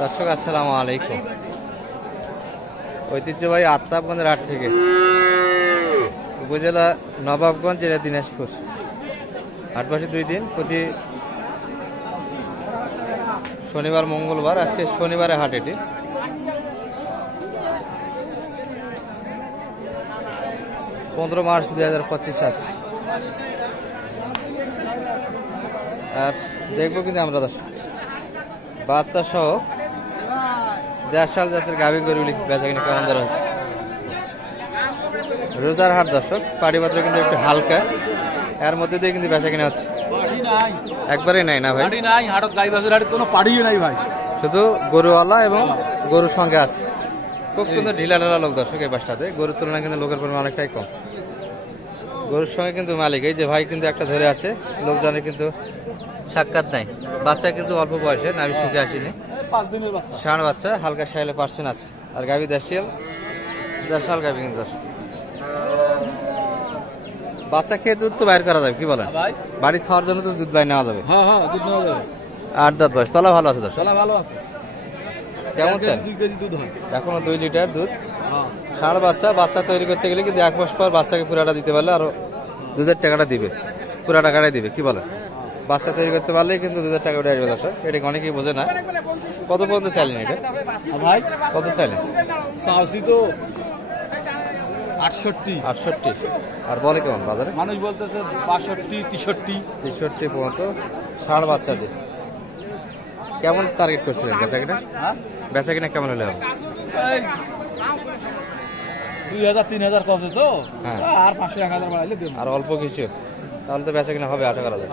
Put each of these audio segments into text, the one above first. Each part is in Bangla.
দর্শক আসসালামু আলাইকুম। ঐতিহ্যবাহী আত্মাবগঞ্জের হাট থেকে, উপজেলা নবাবগঞ্জ, জেলা দিনাজপুর। হাট বসে 2 দিন, প্রতি শনিবার মঙ্গলবার। আজকে শনিবারে হাট। এটি মার্চ 2025 আছে। আর দেখবো কিন্তু আমরা দর্শক বাচ্চা সহ দেড়শাল জাতের গাভী গরুগুলি বেচা কিনা কেমন ধরা হচ্ছে। রোজার হাট দর্শক, পাটিপত্র কিন্তু একটু হালকা, এর মধ্যে দিয়ে কিন্তু বেচা কিনা হচ্ছে। একবারেই নাই না ভাই, কোনো পাড়িও নাই ভাই, শুধু গরুওয়ালা এবং গরুর সঙ্গে আছে। খুব সুন্দর ঢিলা ঢালা লোক দর্শক এই বাসটাতে। গরুর তুলনায় কিন্তু লোকের পরিমাণ অনেকটাই কম। গরুর সঙ্গে কিন্তু মালিক, এই যে ভাই কিন্তু একটা ধরে আছে, লোকজনের কিন্তু সাক্ষাৎ নাই। বাচ্চা কিন্তু অল্প বয়সে, নাভি শিখে আসেনি, 5 দিনের বাচ্চা, ষাঁড় বাচ্চা, হালকা শাইলে পার্সেন্ট আছে। আর গাভী দেশাল গাভী কিন্তু দর্শক। বাচ্চা খেয়ে দুধ তো বাইর করা যাবে, কি বলেন? বাড়ি খাওয়ার জন্য তো দুধ বাইর নেওয়া যাবে। হ্যাঁ হ্যাঁ, দুধ নেওয়া যাবে। 8 দাঁত বয়স, তলা ভালো আছে দর্শক, তলা ভালো আছে। কেমন চাই? 2 কেজি দুধ হয় এখনো 2 লিটার দুধ। হ্যাঁ, ষাঁড় বাচ্চা। বাচ্চা তৈরি করতে গেলে কিন্তু 1 মাস পর বাচ্চাকে পুরাটা দিতে পারলে আরো দুধের টাকাটা দিবে, পুরা টাকাটাই দিবে, কি বলেন? বাচ্চা তৈরি করতে পারলে কিন্তু দুধের টাকা উঠে আসবে দর্শক। এটা অনেকেই বোঝে না। কত পর্যন্ত চাইলেন এটা ভাই? কত চাইলেন? চাওছি তো 68। আর বলে কেমন বাজারে? মানুষ বলতেছে 62, 63 পর্যন্ত ষাঁড় বাচ্চা দিয়ে। কেমন টার্গেট করছিলেন বেচা কিনা? বেচা কিনা কেমন হলে হবে? 2000-3000 কষ্ট তো, হ্যাঁ, আর 500-1000 বাড়াইলে দেব। আর অল্প কিছু, তাহলে তো বেচা কিনা হবে, আশা করা যায়।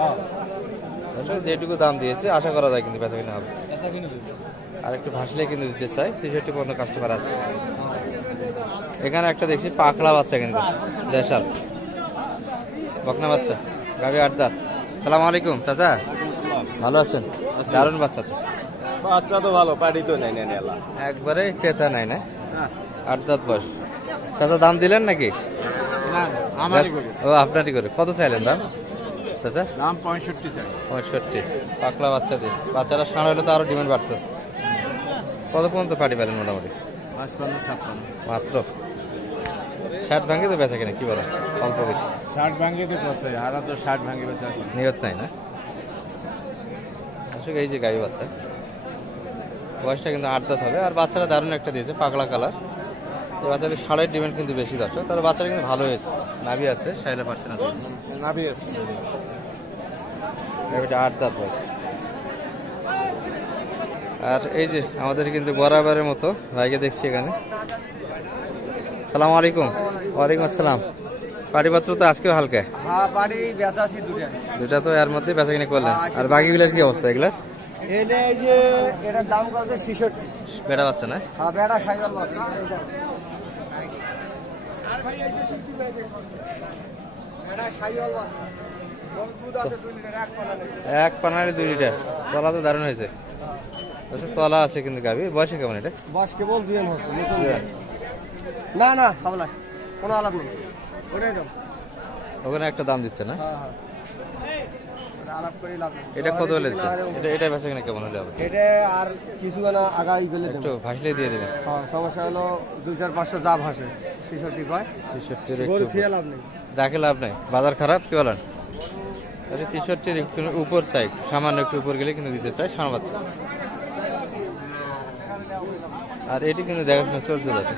যেটুকু দাম দিয়েছে আশা করা যায় কিন্তু বেচা কিনা হবে। আর একটু ভাসলে কিন্তু দিতে চাই। 63 পর্যন্ত কাস্টমার আছে। এখানে একটা দেখছি পাখলা বাচ্চা, কিন্তু দেশাল বকনা বাচ্চা, গাভী 8 দাঁত। সালাম আলাইকুম চাচা, ভালো আছেন? দারুণ বাচ্চা তো, বাচ্চা তো ভালো, পাড়ি তো নেই নেলা, একবারে ক্রেতা নাই না? 8 দাঁত বয়স। চাচা দাম দিলেন নাকি? না, আমারই করে। ও, আপনারই করে। কত চাইলেন দাম চাচা? দাম 65 চাই। 65। পাকলা বাচ্চা দিয়ে। বাচ্চারা ষাঁড় হলে তো আরো ডিমান্ড বাড়তো। কত পর্যন্ত পাটি পেলেন মোটামুটি? 55-56 মাত্র। 60 ভাঙে তো বেচা কিনা, কি বলেন? অল্প বেশি 60 ভাঙে তো কষাই, আর তো 60 ভাঙে বেচা আছে। নিয়ত নাই না? আসলে এই যে গাভী বাচ্চা, বয়সটা কিন্তু 8 দাঁত হবে। আর বাচ্চারা দারুণ একটা দিয়েছে, পাকলা কালার। এই বাচ্চাটা ষাঁড়ের ডিমান্ড কিন্তু বেশি দর্শক। তার বাচ্চাটা কিন্তু ভালো হয়েছে, নাভি আছে, শাইলে পার্সেন্ট আছে, নাভি আছে। এটা 8 দাঁত বয়স। আর এই যে আমাদের কিন্তু বরাবরের মতো ভাইকে দেখছি এখানে। সালাম আলাইকুম। ওয়ালাইকুম আসসালাম। পাটিপত্র তো আজকেও হালকা? হ্যাঁ, পাড়ি বেচা আছে দুটা তো এর মধ্যে বেচা কিনে করলেন। আর বাকিগুলোর কি অবস্থা এগুলা? এই যে এটার দাম কত? 66। বেড়া বাচ্চা না? হ্যাঁ, বেড়া সাইকেল বাচ্চা। বেড়া সাইকেল বাচ্চা, দুধ আছে 2 লিটার, এক পানারে 2 লিটার। তলা তো দারুণ হয়েছে, তলা আছে কিন্তু গাভী। বয়সে কেমন এটা? বয়স কেবল জুয়ান হচ্ছে, নতুন। না না, হামলা কোনো আলাপ নেই, ওটাই দাম। ওখানে একটা দাম দিচ্ছে না? হ্যাঁ হ্যাঁ, আলাপ করে লাভ নেই। এটা কত হলে দিতে? এটা বেচা কিনা কেমন হলে হবে? এটা আর কিছু না আগাই গেলে একটু ভাসলে দিয়ে দেবেন। হ্যাঁ, সমস্যা হলো 2-4-500 যা ভাসে 66 কয়। 63 গরু একটু থিয়ে লাভ নেই, রাখে লাভ নাই, বাজার খারাপ, কি বলেন? 63 একটু উপর সাইড, সামান্য একটু উপর গেলে কিন্তু দিতে চাই ষাঁড় বাচ্চা। আর এটি কিন্তু দেখাশোনা চলছে যাচ্ছে।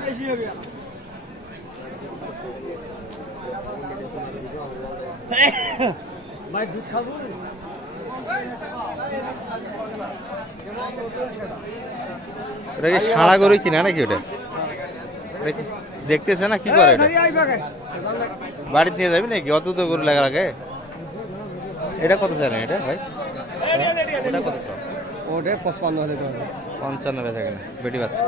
ওটা কি ষাঁড়া গরু কিনা নাকি? ওটা দেখতেছে না, কি করে এটা? বাড়িতে নিয়ে যাবি নাকি? অত তো গরু লাগা লাগে। এটা কত চাই না এটা ভাই? এটা কত চাই? ওটা 55 হলে তো 55 বেচা কিনা, বেটি বাচ্চা।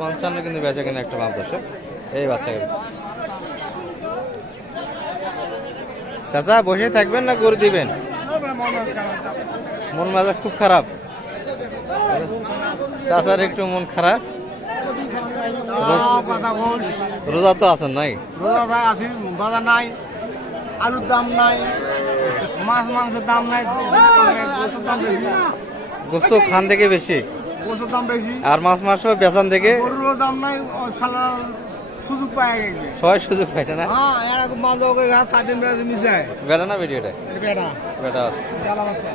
55 কিন্তু বেচা কিনা একটা লাভ দর্শক। এই বাচ্চা চাচা বসে থাকবেন না গরু দিবেন? মন মেজাজ খুব খারাপ চাচার, একটু মন খারাপ। রোজা তো আছেন নাই? রোজা ভাই আছি, বাজার নাই। আলুর দাম নাই, মাছ মাংসের দাম নাই, গোস্তের দাম বেশি, গোস্ত খান থেকে বেশি, গোস্তের দাম বেশি, আর মাছ মাংস বেচান থেকে গরুরও দাম নাই, সালার সুযোগ পাওয়া গেছে। সবাই সুযোগ পাইছে না? হ্যাঁ, এরকম মাছ ওকে ঘাস 4 দিন বেড়ে মিশায়। বেটা না ভিডিওটা? বেটা বেটা আছে। জ্বালা বাচ্চা।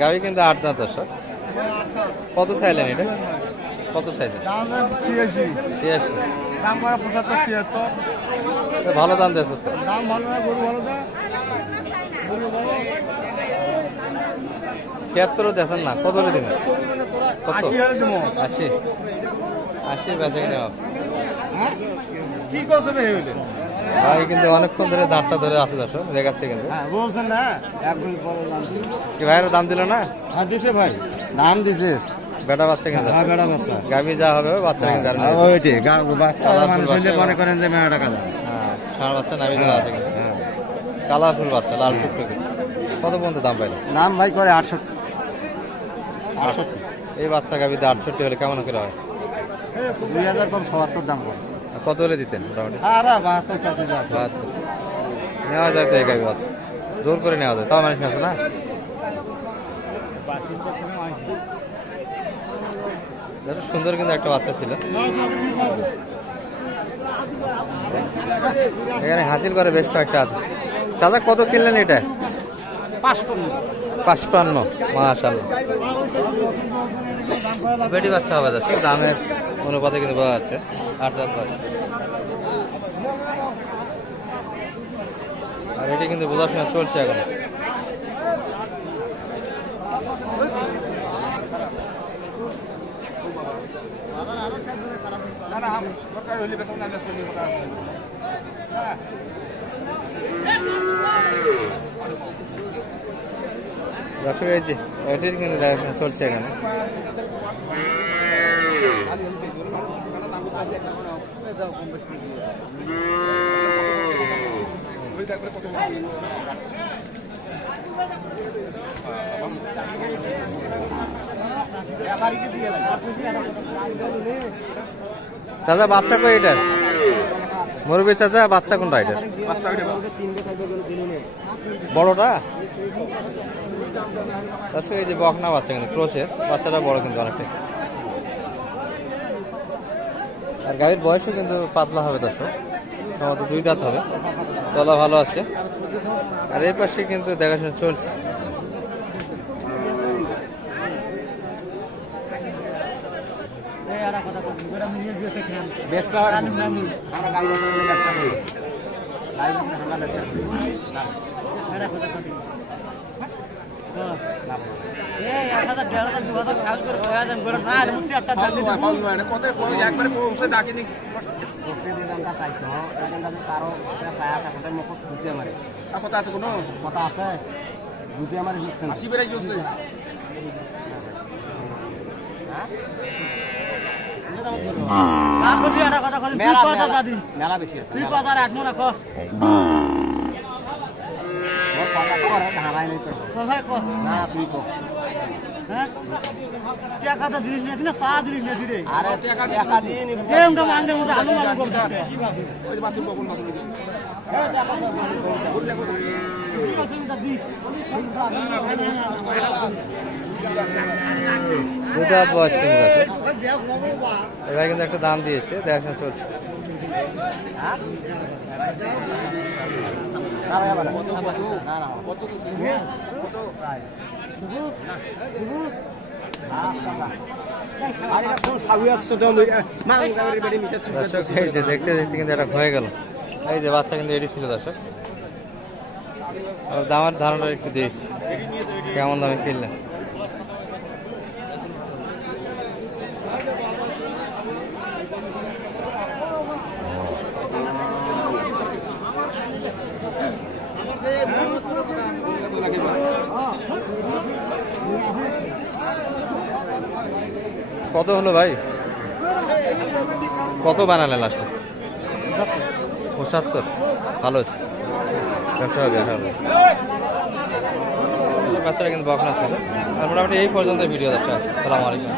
গাভি কিন্তু 8 দাঁত দর্শক। কত চাইলেন এটা? কত চাইছেন? দাম 86, 86। দাম করে 75, 76। তো ভালো দাম দিয়েছে তো। দাম ভালো না, গরু ভালো না, গরু ভালো। 76ও দেখেন না, কত হলে দিবেন? কত? 80 হলে দেবো। 80। 80 বেচে কিনে হবে। হ্যাঁ, কি করছে বে হইলে? ভাই কিন্তু অনেকক্ষণ ধরে দাঁতটা ধরে আছে দর্শক, দেখাচ্ছে কিন্তু। হ্যাঁ, বলছেন না, এক ঘন্টা পরে দাম দিছে। কি ভাইয়ের দাম দিল না? হ্যাঁ, দিছে ভাই, দাম দিছে। বেটা বাচ্চা কিন্তু। হ্যাঁ, বেটা বাচ্চা। গাভি যা হবে বাচ্চা কিন্তু আর নেই। ওইটি বাচ্চা মানুষ হইলে মনে করেন যে মেলা টাকা দেয়। হ্যাঁ, ষাঁড় বাচ্চা নাভি দেওয়া আছে কিন্তু। কালারফুল বাচ্চা, লাল টুকটুকি। কত পর্যন্ত দাম পাইল? দাম ভাই করে 68। 68 এই বাচ্চা গাভিতে 68 হলে কেমন করে হয়? 2000 কম 77 দাম করছে। আর কত হলে দিতেন মোটামুটি? আরে 72 চাচা যা। 72 নেওয়া যায় তো এই গাভি বাচ্চা, জোর করে নেওয়া যায়, তাও মানুষ আছে না। সুন্দর কিন্তু একটা বাচ্চা ছিল। এখানে হাসিল করে বেশ কয়েকটা আছে। চাচা কত কিনলেন এটা? 55। মাশাআল্লাহ, বেটি বাচ্চা হবে যাচ্ছে, দামের অনুপাতে কিন্তু বোঝা যাচ্ছে। 8 দাঁত বাচ্চা। আর এটি কিন্তু বোঝার সময় চলছে এখন। দর্শক এই যে এটির কিন্তু দেখাশোনা চলছে এখানে। চাচা বাচ্চা কই এটার? মুরব্বী চাচা বাচ্চা কোনটা এটার? বড়টা? আচ্ছা, এই যে বকনা বাচ্চা কিন্তু ক্রোশের বাচ্চাটা বড় কিন্তু অনেকটা। আর গাভীর বয়সও কিন্তু পাতলা হবে, দর্শক সম্ভবত 2 দাঁত হবে, তলা ভালো আছে। আর এই পাশে কিন্তু দেখাশোনা চলছে। কথা আছে কোনো কথা আছে দুটি আমার 80 বেড়ে চলছে। মেলা বেশি আছে, তুই 5008 মনে রাখো। কথা করে ধারাই নাই তো ভাই কো না, তুই কো। হ্যাঁ, টাকাটা জিনিস নিয়েছি না, 7 জিনিস নিয়েছি রে। আরে টাকা দিয়ে নি তেমটা মানদের মধ্যে আলু মালু করছিস কি ভাবছিস? ওই যে বাথরুম কোন বাথরুম? হ্যাঁ, টাকা বল দেখো তো কি আছে এটা দি। 2 দাঁত বয়স কিন্তু আছে। এবার কিন্তু একটা দাম দিয়েছে, দেখাশোনা চলছে। দর্শক এই যে দেখতে দেখতে কিন্তু এটা হয়ে গেল। এই যে বাচ্চা কিন্তু এটি ছিল দর্শক। দামের ধারণা একটু দিয়েছি, কেমন দামে কিনলেন। কত হলো ভাই? কত বানালেন লাস্টে? 75। ভালো আছে, বাচ্চারা কিন্তু বকনা ছিল। আর মোটামুটি এই পর্যন্ত ভিডিও দেখতে আছে। আসসালামু আলাইকুম।